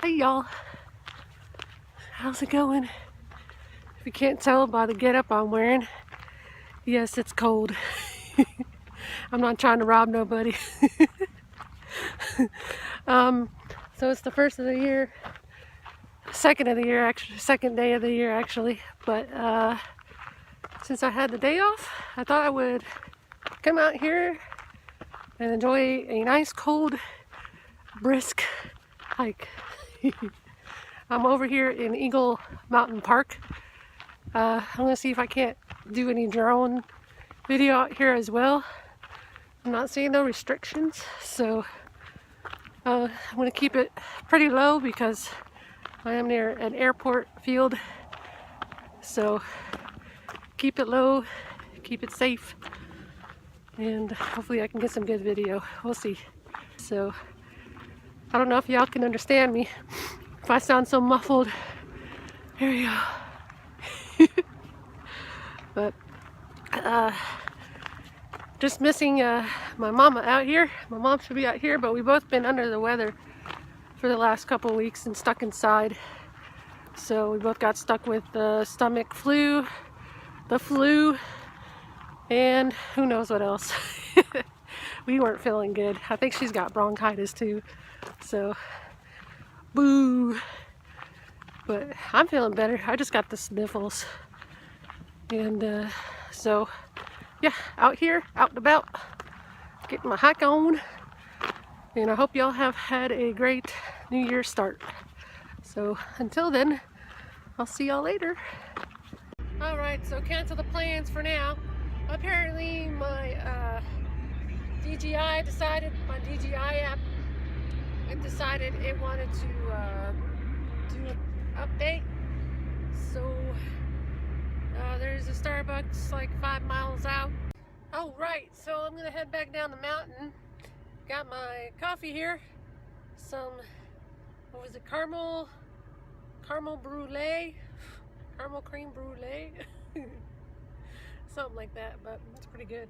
Hey y'all, how's it going? If you can't tell by the getup I'm wearing, yes, it's cold. I'm not trying to rob nobody. So it's the first of the year, second of the year actually, second day of the year actually. But since I had the day off, I thought I would come out here and enjoy a nice cold, brisk hike. I'm over here in Eagle Mountain Park. I'm gonna see if I can't do any drone video out here as well. I'm not seeing no restrictions, so I'm gonna keep it pretty low because I am near an airport field. So keep it low, keep it safe, and hopefully I can get some good video. We'll see. So I don't know if y'all can understand me if I sound so muffled. Here we go. But just missing my mama out here. My mom should be out here, but we've both been under the weather for the last couple weeks and stuck inside. So we both got stuck with the stomach flu, the flu, and who knows what else. We weren't feeling good. I think she's got bronchitis too. So, boo. But I'm feeling better. I just got the sniffles. And so, yeah, out here, out and about, getting my hike on. And I hope y'all have had a great New Year start. So until then, I'll see y'all later. Alright, so cancel the plans for now. Apparently my DJI decided, my DJI app, it decided it wanted to do an update. So there's a Starbucks like 5 miles out. Oh right, so I'm gonna head back down the mountain. Got my coffee here. Some, what was it, caramel brulee? Caramel cream brulee? Something like that, but it's pretty good.